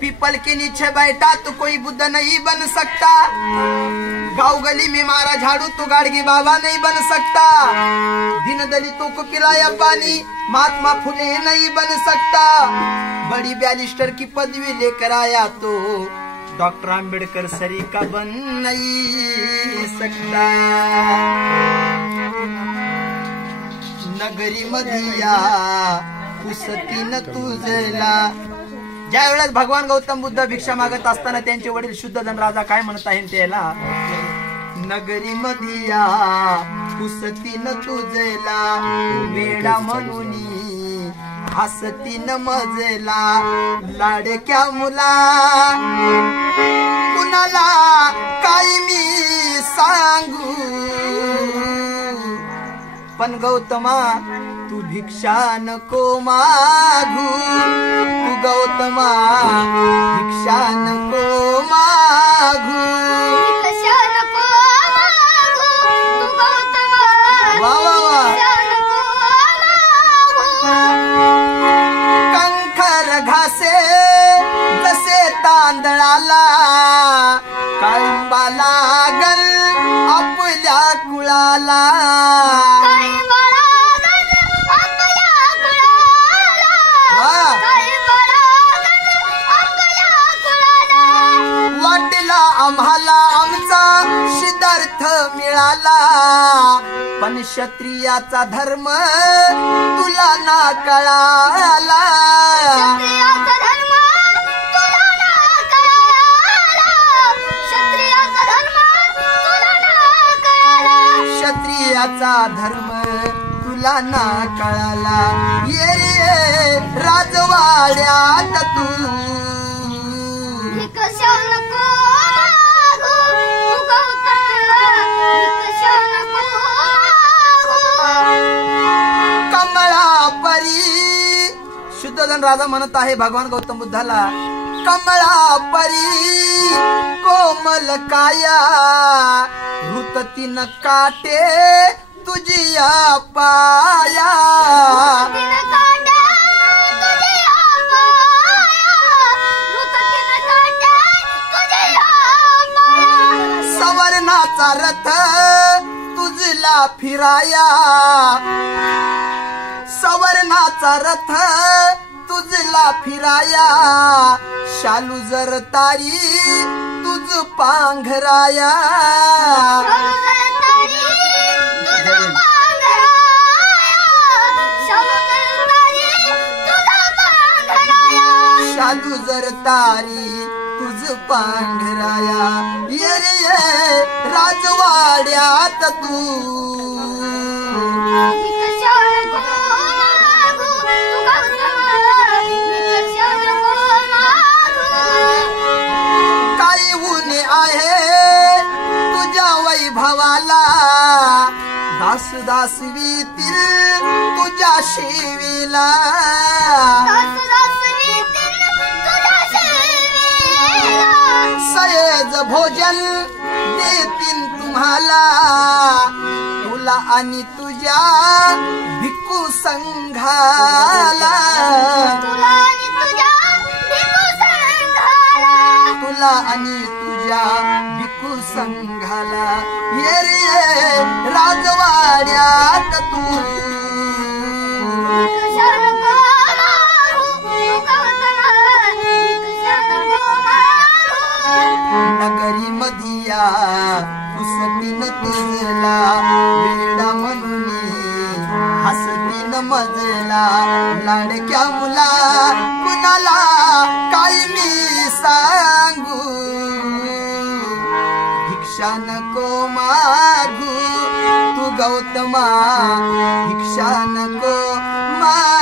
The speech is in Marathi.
पीपल के नीचे बैठा तो कोई बुद्ध नहीं बन सकता, गाँव गली में मारा झाड़ू तो गाड़गी बाबा नहीं बन सकता, दिन दलितों को पिलाया पानी महात्मा फुले नहीं बन सकता, बड़ी बैरिस्टर की पदवी लेकर आया तो डॉक्टर आंबेडकर सरी का बन नहीं सकता। नगरी मधिया पुसती न तुझला। ज्या वेळेस भगवान गौतम बुद्ध भिक्षा मागत असताना त्यांचे वडील शुद्धोधन राजा काय म्हणत आहे त्याला, नगरी मधिया पुसती न तुझला, वेडा म्हणून हसती न मजला, लाडक्या मुला कुणाला काय मी सांगू, पण गौतमा तू भिक्षा नको मागू, तू गौतमा भिक्षा नको मागू, भिक्षा नको मागू, तू गौतमा वा वा वा, कंखर घासे जसे तांदळाला, काळिंबा लागल आपल्या कुळाला, वाटला आम्हाला आमचा सिद्धार्थ मिळाला, पण क्षत्रियाचा धर्म तुला ना कळाला, क्षत्रियाचा धर्म तुला ना कळाला, ये राजवाड्यात तू भिक्षा नको मागू, तू गौतमा भिक्षा नको मागू, कमळा परी। शुद्धोधन राजा म्हणत आहे भगवान गौतम बुद्धाला, कमळा परी कोमल काया, ऋततीन काटे तुझिया पाया, सवर्णाचा रथ तुझला फिराया, सवर्णाचा रथ तुझला फिराया, शालू जर तारी तुझ पांघराया, शालू जर तारी तुझ पांघराया, ये रे राजवाड्यात तू भिक्षा नको मागू, तू गौतमा भिक्षा नको मागू, काही ऊन आहे तुझ्या वैभवाला, दास दासवीतील तुझ्या शेवीला, सयेज भोजन देतीन तुम्हाला, तुला आणि तुझ्या भिक्खू संघाला, तुला आणि तुझ्या भिक्खू संघाला, तुला आणि तुझ्या भिक्खू संघाला, ये रे राजवाड्यात तू भिक्षा नको मागू, तू गौतमा भिक्षा नको मागू, नगरी मधिया पुसती न तुझला, वेडा म्हणून हसती न मजला, लाडक्या मुला कुणाला काय मी सांगू, भिक्षा नको मागू, तू गौतमा भिक्षा नको मागू।